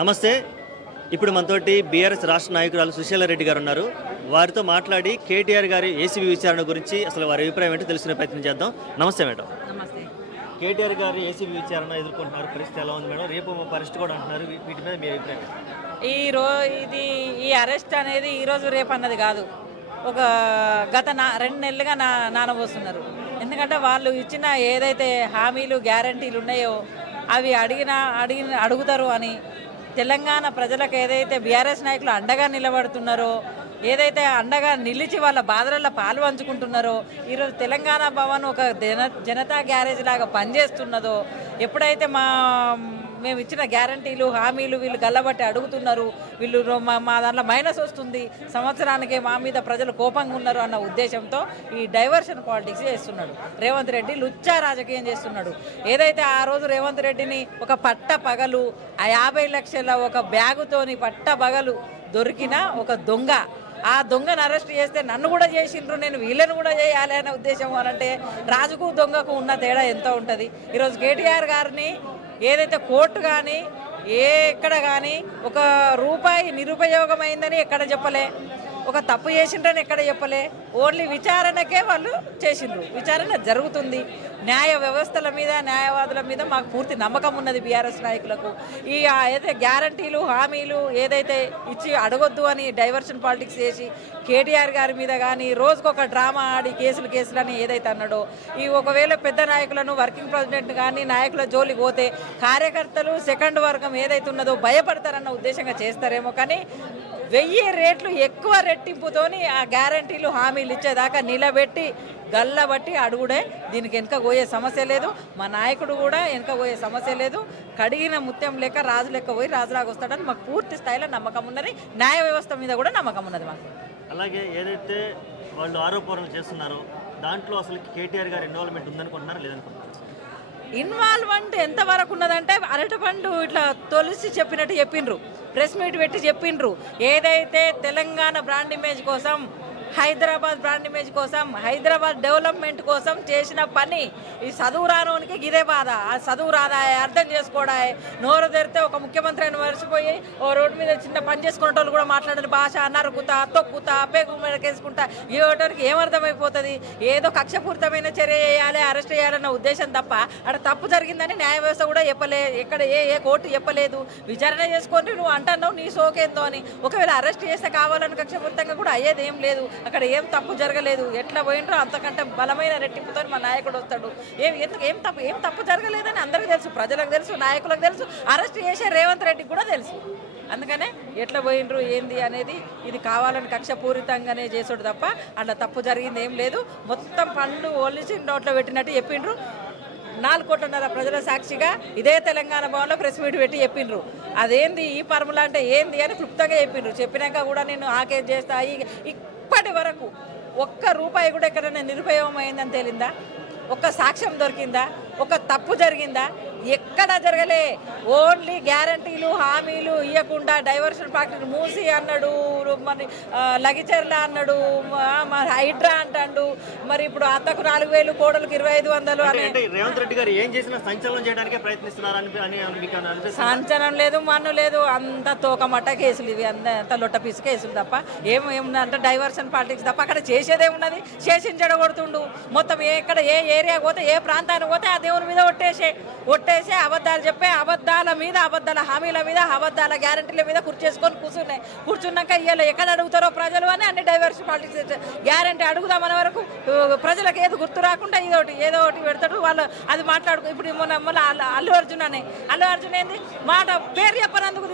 నమస్తే. ఇప్పుడు మనతోటి బీఆర్ఎస్ రాష్ట్ర నాయకురాలు సుశీల రెడ్డి గారు ఉన్నారు. వారితో మాట్లాడి కేటీఆర్ గారి ఏసీబీ విచారణ గురించి అసలు వారి అభిప్రాయం ఏంటో తెలుసుకునే ప్రయత్నం చేద్దాం. నమస్తే మేడం. నమస్తే. కేటీఆర్ గారి ఏసీబీ విచారణ ఎదుర్కొంటున్నారు, పరిస్థితి ఎలా ఉంది మేడం? రేపు అరెస్ట్ కూడా అంటున్నారు, వీటి మీద మీ అభిప్రాయం? ఈ అరెస్ట్ అనేది ఈరోజు రేపు అన్నది కాదు. ఒక గత 2 నెలలుగా నానబోస్తున్నారు. ఎందుకంటే వాళ్ళు ఇచ్చిన ఏదైతే హామీలు గ్యారంటీలు ఉన్నాయో అవి అడుగుతారు అని తెలంగాణ ప్రజలకు ఏదైతే బీఆర్ఎస్ నాయకులు అండగా నిలబడుతున్నారో, ఏదైతే అండగా నిలిచి వాళ్ళ బాధలలో పాలు పంచుకుంటున్నారో, ఈరోజు తెలంగాణ భవన్ ఒక జనతా గ్యారేజ్ లాగా పనిచేస్తున్నదో, ఎప్పుడైతే మేము ఇచ్చిన గ్యారంటీలు హామీలు వీళ్ళు గల్లబట్టి అడుగుతున్నారు, వీళ్ళు మా దాంట్లో మైనస్ వస్తుంది, సంవత్సరానికి మా మీద ప్రజలు కోపంగా ఉన్నారు అన్న ఉద్దేశంతో ఈ డైవర్షన్ పాలిటిక్స్ చేస్తున్నాడు రేవంత్ రెడ్డి. లుచ్చా రాజకీయం చేస్తున్నాడు. ఏదైతే ఆ రోజు రేవంత్ రెడ్డిని ఒక పట్ట పగలు ఆ 50 లక్షల ఒక బ్యాగుతోని పట్ట పగలు దొరికిన ఒక దొంగ, ఆ దొంగను అరెస్ట్ చేస్తే నన్ను కూడా చేసిండ్రు, నేను వీళ్ళని కూడా చేయాలి అనే ఉద్దేశం అనంటే రాజుకు దొంగకు ఉన్న తేడా ఎంత ఉంటుంది? ఈరోజు కేటీఆర్ గారిని ఏదైతే కోర్టు కానీ ఎక్కడ కానీ ఒక రూపాయి నిరుపయోగమైందని ఎక్కడ చెప్పలే, ఒక తప్పు చేసిండ్రని ఎక్కడ చెప్పలే. ఓన్లీ విచారణకే వాళ్ళు చేసిండ్రు. విచారణ జరుగుతుంది. న్యాయ వ్యవస్థల మీద న్యాయవాదుల మీద మాకు పూర్తి నమ్మకం ఉన్నది బీఆర్ఎస్ నాయకులకు. ఏదైతే గ్యారంటీలు హామీలు ఏదైతే ఇచ్చి అడగొద్దు అని డైవర్షన్ పాలిటిక్స్ చేసి కేటీఆర్ గారి మీద కానీ రోజుకొక డ్రామా ఆడి కేసులని ఏదైతే అన్నాడో, ఒకవేళ పెద్ద నాయకులను వర్కింగ్ ప్రెసిడెంట్ కానీ నాయకుల జోలికి పోతే కార్యకర్తలు సెకండ్ వర్గం ఏదైతే ఉన్నదో భయపడతారన్న ఉద్దేశంగా చేస్తారేమో. కానీ 1000 రెట్లు ఎక్కువ రెట్టింపుతోని ఆ గ్యారంటీలు హామీలు ఇచ్చేదాకా నిలబెట్టి గల్లబట్టి అడుగుడే. దీనికి వెనక పోయే సమస్య లేదు. మా నాయకుడు కూడా వెనక పోయే సమస్య లేదు. కడిగిన ముత్యం లెక్క రాజు లెక్క పోయి రాజులాగా వస్తాడని మాకు పూర్తి స్థాయిలో నమ్మకం ఉన్నది. న్యాయ వ్యవస్థ మీద కూడా నమ్మకం ఉన్నది మాకు. అలాగే ఏదైతే వాళ్ళు ఆరోపణలు చేస్తున్నారో దాంట్లో అసలు కేటీఆర్ గారి ఇన్వాల్వ్మెంట్ ఉందనుకుంటున్నారా లేదనుకుంటున్నారు? ఇన్వాల్వ్మెంట్ ఎంతవరకు ఉన్నదంటే అరటిపండు ఇట్లా తొలిసి చెప్పినట్టు చెప్పిండ్రు, ప్రెస్ మీట్ పెట్టి చెప్పిండ్రు. ఏదైతే తెలంగాణ బ్రాండ్ ఇమేజ్ కోసం, హైదరాబాద్ బ్రాండ్ ఇమేజ్ కోసం, హైదరాబాద్ డెవలప్మెంట్ కోసం చేసిన పని ఈ చదువు రానోనికి ఇదే బాధ. ఆ చదువు రాదా అర్థం చేసుకోడా, నోరు తెరితే ఒక ముఖ్యమంత్రి అని మర్చిపోయి ఓ రోడ్డు మీద చిన్న పని చేసుకునే వాళ్ళు కూడా మాట్లాడని భాష నరుకుతా తొక్కుతా పేగు మీదకేసుకుంటా ఈ ఓటర్కి ఏమర్థమైపోతుంది? ఏదో కక్షపూరితమైన చర్య చేయాలి, అరెస్ట్ చేయాలన్న ఉద్దేశం తప్ప అక్కడ తప్పు జరిగిందని న్యాయ వ్యవస్థ కూడా చెప్పలేదు. ఎక్కడ ఏ కోర్టు చెప్పలేదు. విచారణ చేసుకొని నువ్వు అంటున్నావు నీ సోకేందో అని. ఒకవేళ అరెస్ట్ చేస్తే కావాలని కక్షపూరితంగా కూడా అయ్యేది ఏం లేదు. అక్కడ ఏం తప్పు జరగలేదు. ఎట్లా పోయినరో అంతకంటే బలమైన రెట్టింపుతో మా నాయకుడు వస్తాడు. ఏం తప్పు జరగలేదని అందరికీ తెలుసు, ప్రజలకు తెలుసు, నాయకులకు తెలుసు, అరెస్ట్ చేసే రేవంత్ రెడ్డికి కూడా తెలుసు. అందుకనే ఎట్లా పోయినరు ఏంది అనేది ఇది కావాలని కక్షపూరితంగానే చేసుడు తప్ప అట్లా తప్పు జరిగింది ఏం లేదు. మొత్తం పండ్లు ఒలిచి నోట్లో పెట్టినట్టు చెప్పిండ్రు. 4.5 కోట్ల ప్రజల సాక్షిగా ఇదే తెలంగాణ భవన్లో ప్రెస్ మీట్ పెట్టి చెప్పిండ్రు. అదేంది ఈ ఫార్ములా అంటే ఏంది అని క్లుప్తంగా చెప్పిండ్రు. చెప్పినాక కూడా నేను ఆ కేసు చేస్తా. ఇప్పటి వరకు ఒక్క రూపాయి కూడా ఎక్కడైనా నిరుపయోగం అయిందని తేలిందా? ఒక్క సాక్ష్యం దొరికిందా? ఒక తప్పు జరిగిందా? ఎక్కడా జరగలే. ఓన్లీ గ్యారంటీలు హామీలు ఇవ్వకుండా డైవర్షన్ ఫ్యాక్టరీ మూసి అన్నాడు, మరి లగిచెర్ల అన్నాడు, మరి హైడ్రా అంటాడు. మరి ఇప్పుడు అత్తకు 4000 కోడలకు 2500 అని రేవంత్ రెడ్డి గారు ఏం చేసినా సంచలనం చేయడానికే ప్రయత్నిస్తున్నారని సంచలనం లేదు, మన్ను లేదు. అంత తోకమట్ట కేసులు ఇవి, అంత లొట్టపీసు కేసులు తప్ప ఏముందంటే డైవర్షన్ పాలిటిక్స్ తప్ప అక్కడ చేసేదే ఉన్నది. చేసించడ కొడుతుండు. మొత్తం ఎక్కడ ఏ ఏరియాకి పోతే ఏ ప్రాంతానికి పోతే ఆ దేవుని మీద ఒట్టేసే అబద్ధాలు చెప్పే, అబద్ధాల మీద అబద్ధాల హామీల మీద అబద్ధాల గ్యారంటీల మీద కూర్చున్నాక ఇవాళ ఎక్కడ అడుగుతారో ప్రజలు అని అన్ని డైవర్షన్ పాలిటిక్స్. గ్యారంటీ అడుగుదామనే వరకు ప్రజలకు ఏది గుర్తు రాకుండా ఏదో ఒకటి పెడతాడు వాళ్ళు. అది మాట్లాడుకో. ఇప్పుడు మొన్న అల్లు అర్జున్ ఏంది మాట పేరు చెప్పనందుకు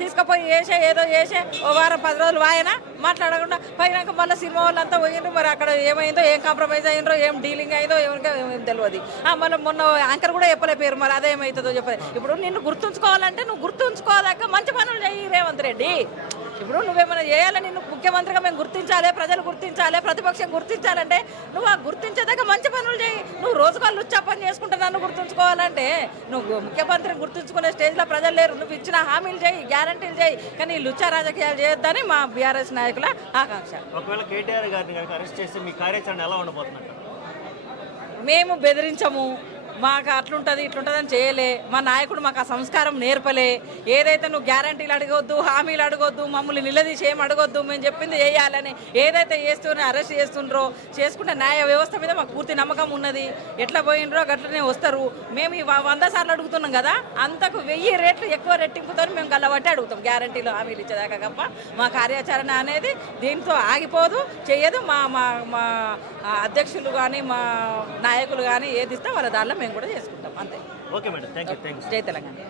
తీసుకుపోయి ఏదో చేసే ఓ వారం 10 రోజులు వాయన మాట్లాడకుండా పోయినాక మళ్ళీ సినిమా వాళ్ళంతా పోయిండ్రు. మరి అక్కడ ఏమైందో, ఏం కాంప్రమైజ్ అయ్యిండ్రో, ఏం డీలింగ్ అయిందో ఏం తెలియదు. మళ్ళీ మొన్న యాంకర్ కూడా చెప్పలే పేరు, మరి అదేమవుతుందో చెప్పలేదు. ఇప్పుడు నిన్ను గుర్తుంచుకోవాలంటే నువ్వు గుర్తుంచుకోదాకా మంచి పనులు చేయి రేవంత్ రెడ్డి. ఇప్పుడు నువ్వేమైనా చేయాలని నిన్ను ముఖ్యమంత్రిగా మేము గుర్తించాలి, ప్రజలు గుర్తించాలి, ప్రతిపక్షం గుర్తించాలంటే నువ్వు ఆ గుర్తించేదాకా మంచి పనులు చేయి. నువ్వు రోజుకాలు లుచ్చా పని చేసుకుంటే నన్ను గుర్తుంచుకోవాలంటే నువ్వు ముఖ్యమంత్రిని గుర్తుంచుకునే స్టేజ్లో ప్రజలు లేరు. నువ్వు ఇచ్చిన హామీలు చేయి, గ్యారంటీలు చేయి, కానీ లుచ్చా రాజకీయాలు చేయొద్దని మా బీఆర్ఎస్ నాయకుల ఆకాంక్ష. ఒకవేళ కేటీఆర్ గారిని అరెస్ట్ చేస్తే మీ కార్యాచరణ ఎలా ఉండబోతున్నట్టు? మేము బెదిరించము, మాకు అట్లుంటుంది ఇట్లుంటుంది అని చేయలే. మా నాయకుడు మాకు ఆ సంస్కారం నేర్పలే. ఏదైతే నువ్వు గ్యారంటీలు అడగొద్దు, హామీలు అడగొద్దు, మమ్మల్ని నిలదీసి ఏం అడగొద్దు, మేము చెప్పింది చేయాలని ఏదైతే చేస్తూనే అరెస్ట్ చేస్తుండ్రో చేసుకుంటే న్యాయ వ్యవస్థ మీద మాకు పూర్తి నమ్మకం ఉన్నది. ఎట్లా పోయినరో గట్లనే వస్తారు. మేము ఈ 100 సార్లు అడుగుతున్నాం కదా, అంతకు 1000 రెట్లు ఎక్కువ రెట్టింపుతో మేము గల్లబట్టి అడుగుతాం గ్యారంటీలు హామీలు ఇచ్చేదాకా తప్ప మా కార్యాచరణ అనేది దీంతో ఆగిపోదు, చేయదు. మా మా మా అధ్యక్షులు కానీ మా నాయకులు కానీ ఏది ఇస్తే వాళ్ళ దానిలో మేము కూడా చేసుకుంటాం అంతే. Okay madam, thank you. జై తెలంగాణ.